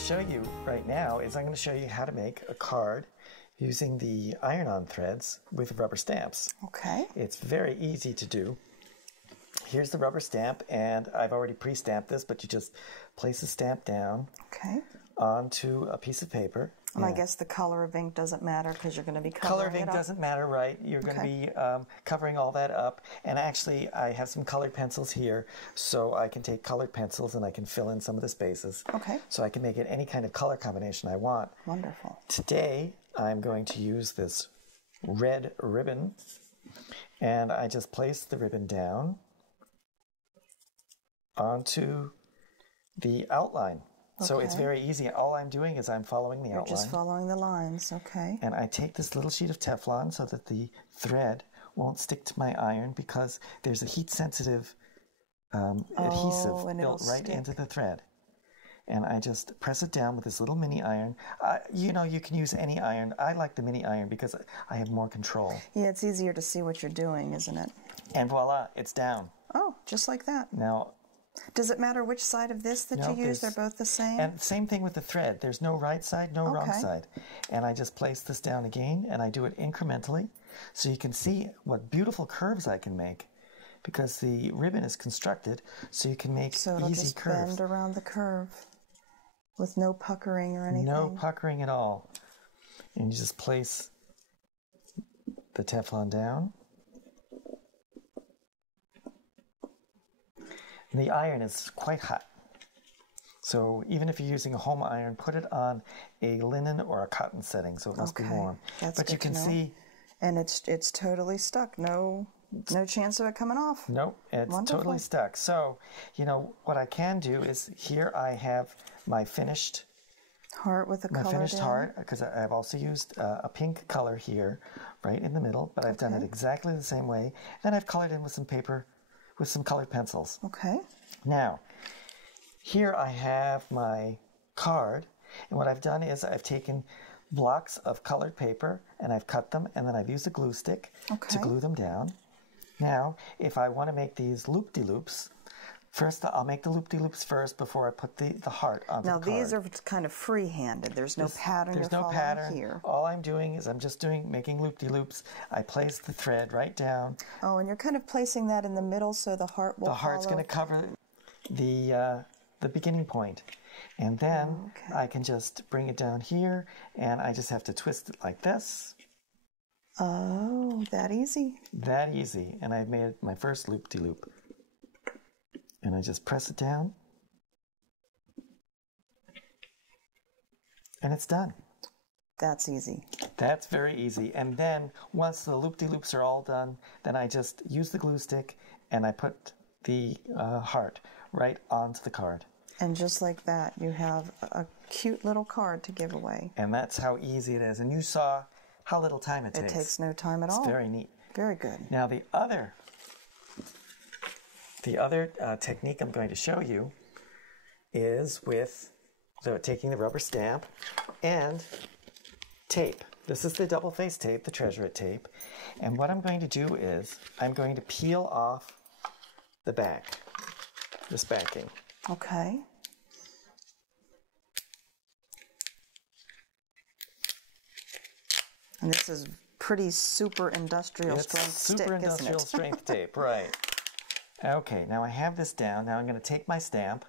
to show you right now is I'm going to show you how to make a card using the iron-on threads with rubber stamps. Okay. It's very easy to do. Here's the rubber stamp, and I've already pre-stamped this, but you just place the stamp down onto a piece of paper. And I guess the color of ink doesn't matter because you're going to be covering Color of ink doesn't matter, right? You're going to be covering all that up. And actually, I have some colored pencils here, so I can take colored pencils and I can fill in some of the spaces. Okay. So I can make it any kind of color combination I want. Wonderful. Today, I'm going to use this red ribbon, and I just place the ribbon down onto the outline. So it's very easy. All I'm doing is I'm following the outline. You're just following the lines, okay. And I take this little sheet of Teflon so that the thread won't stick to my iron because there's a heat-sensitive adhesive built right into the thread. And I just press it down with this little mini iron. You know, you can use any iron. I like the mini iron because I have more control. Yeah, it's easier to see what you're doing, isn't it? And voila, it's down. Oh, just like that. Now, does it matter which side of this that you use? They're both the same? And same thing with the thread. There's no right side, no wrong side. And I just place this down again, and I do it incrementally. So you can see what beautiful curves I can make because the ribbon is constructed so you can make so it'll easy just curves. Bend around the curve with no puckering or anything? No puckering at all. And you just place the Teflon down. And the iron is quite hot. So even if you're using a home iron, put it on a linen or a cotton setting, so it must be warm. That's but you can see, and it's totally stuck. No chance of it coming off. Nope, it's totally stuck. So, you know, what I can do is here I have my finished heart with the color. My finished heart, because I've also used a pink color here, right in the middle, but I've done it exactly the same way. Then I've colored in with some paper, with some colored pencils. Okay. Now, here I have my card, and what I've done is I've taken blocks of colored paper and I've cut them, and then I've used a glue stick to glue them down. Now, if I want to make these loop-de-loops, first I'll make the loop-de-loops first before I put the heart onto the card. Now these are kind of free-handed. There's no pattern There's no following pattern here. All I'm doing is I'm just making loop-de-loops. I place the thread right down. Oh, and you're kind of placing that in the middle so the heart will The heart's going to cover the beginning point. And then I can just bring it down here, and I just have to twist it like this. Oh, that easy? That easy. And I've made my first loop-de-loop. And I just press it down. And it's done. That's easy. That's very easy. And then once the loop-de-loops are all done, then I just use the glue stick and I put the heart right onto the card. And just like that, you have a cute little card to give away. And that's how easy it is. And you saw how little time it takes. It takes no time at all. It's very neat. Very good. Now the other technique I'm going to show you is with taking the rubber stamp and tape. This is the double-faced tape, the Treasure It tape. And what I'm going to do is I'm going to peel off the back, this backing. Okay. And this is pretty super industrial strength stick, isn't it? Super industrial strength tape, right. Okay, now I have this down. Now I'm going to take my stamp,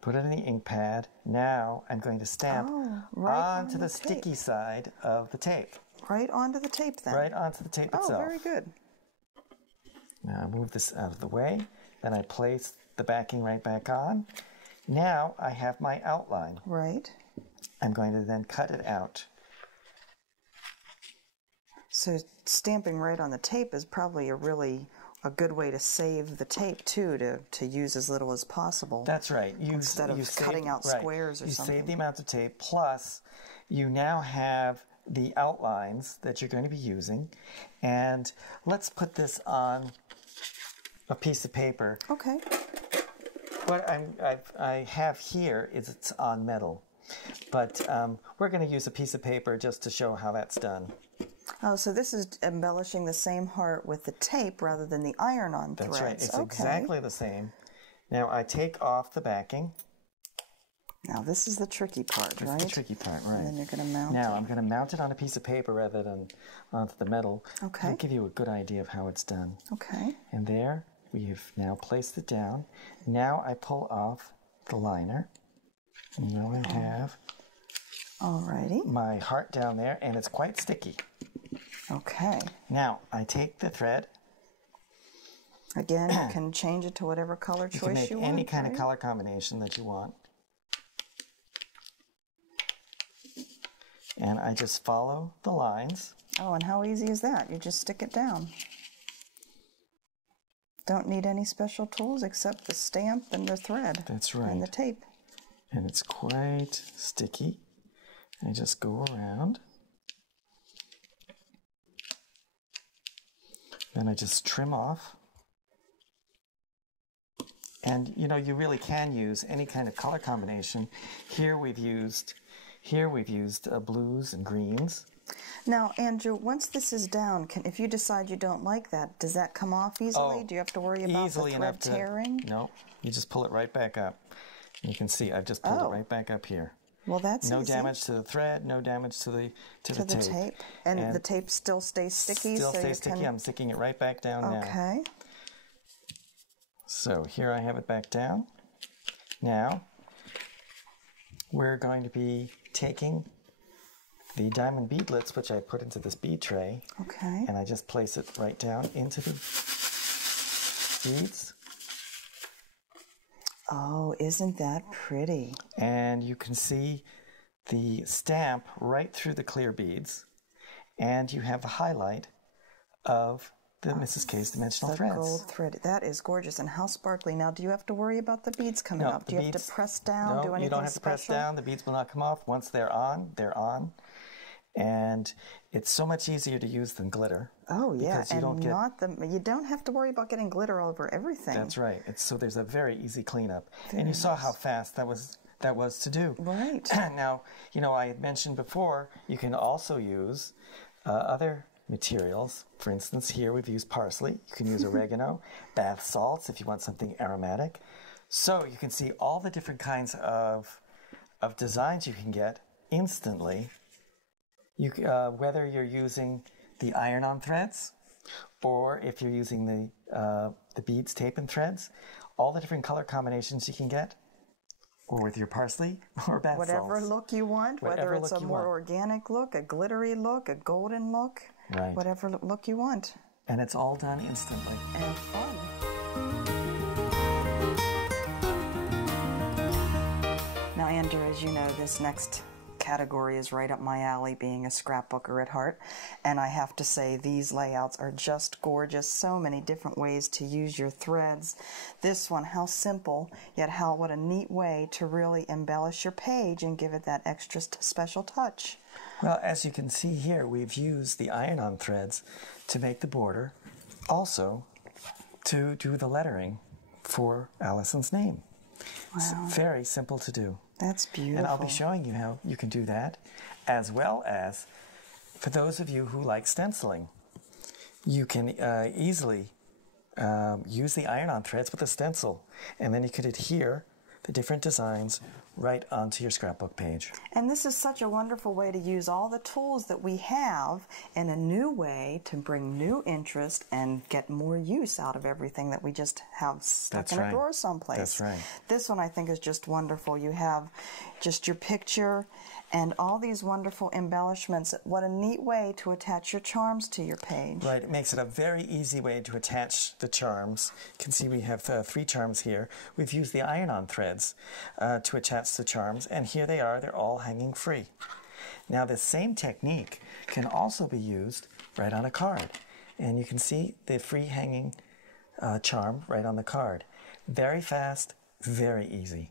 put it in the ink pad. Now I'm going to stamp onto the sticky side of the tape. Right onto the tape then? Right onto the tape itself. Oh, very good. Now I move this out of the way. Then I place the backing right back on. Now I have my outline. Right. I'm going to then cut it out. So stamping right on the tape is probably a good way to save the tape too, to use as little as possible. That's right. Instead of cutting out squares or something. You save the amount of tape, plus you now have the outlines that you're going to be using. And let's put this on a piece of paper. Okay. What I have here is it's on metal. But we're going to use a piece of paper just to show how that's done. Oh, so this is embellishing the same heart with the tape rather than the iron-on threads. That's right. It's exactly the same. Now I take off the backing. Now this is the tricky part, right? That's the tricky part, right. And then you're going to mount it. Now I'm going to mount it on a piece of paper rather than onto the metal. Okay. I'll give you a good idea of how it's done. Okay. And there we have now placed it down. Now I pull off the liner. And now I have Alrighty. my heart down there, and it's quite sticky. Okay. Now I take the thread. Again, you can change it to whatever color choice you want. You can make any kind of color combination that you want. And I just follow the lines. Oh, and how easy is that? You just stick it down. Don't need any special tools except the stamp and the thread. That's right. And the tape. And it's quite sticky. I just go around. Then I just trim off. And you know, you really can use any kind of color combination. Here we've used blues and greens. Now, Andrew, once this is down, if you decide you don't like that, does that come off easily? Oh, do you have to worry about the thread tearing? No, you just pull it right back up. And you can see I've just pulled it right back up here. Well, that's no easy. damage to the thread, no damage to the tape. And the tape still stays sticky? Still stays sticky. I'm sticking it right back down now. Okay. So here I have it back down. Now, we're going to be taking the diamond beadlets, which I put into this bead tray. Okay. And I just place it right down into the beads. Oh, isn't that pretty? And you can see the stamp right through the clear beads. And you have the highlight of the Mrs. K's dimensional threads. The gold thread. That is gorgeous. And how sparkly. Now, do you have to worry about the beads coming up? Do you have to press down? Do anything you don't have to press down. The beads will not come off. Once they're on, they're on. And it's so much easier to use than glitter. Oh, yeah. You don't have to worry about getting glitter all over everything. That's right. So there's a very easy cleanup. And you saw how fast that was to do. Right. Now, you know, I had mentioned before, you can also use other materials. For instance, here we've used parsley. You can use oregano, bath salts if you want something aromatic. So you can see all the different kinds of designs you can get instantly. Whether you're using the iron-on threads or if you're using the beads, tape, and threads, all the different color combinations you can get, or with your parsley or bath salts. Whatever look you want, whether it's a more organic look, a glittery look, a golden look, whatever look you want. And it's all done instantly. And fun. Now, Andrew, as you know, this next category is right up my alley, being a scrapbooker at heart, and I have to say these layouts are just gorgeous. So many different ways to use your threads. This one, how simple, yet what a neat way to really embellish your page and give it that extra special touch. Well, as you can see here, we've used the iron-on threads to make the border, also to do the lettering for Allison's name. Wow. It's very simple to do. That's beautiful. And I'll be showing you how you can do that, as well as for those of you who like stenciling. You can easily use the iron-on threads with a stencil, and then you could adhere the different designs right onto your scrapbook page. And this is such a wonderful way to use all the tools that we have in a new way to bring new interest and get more use out of everything that we just have stuck in a drawer someplace. That's right. This one I think is just wonderful. You have just your picture and all these wonderful embellishments. What a neat way to attach your charms to your page. Right, it makes it a very easy way to attach the charms. You can see we have 3 charms here. We've used the iron-on threads to attach the charms, and here they are. They're all hanging free. Now, this same technique can also be used right on a card, and you can see the free hanging charm right on the card. Very fast, very easy.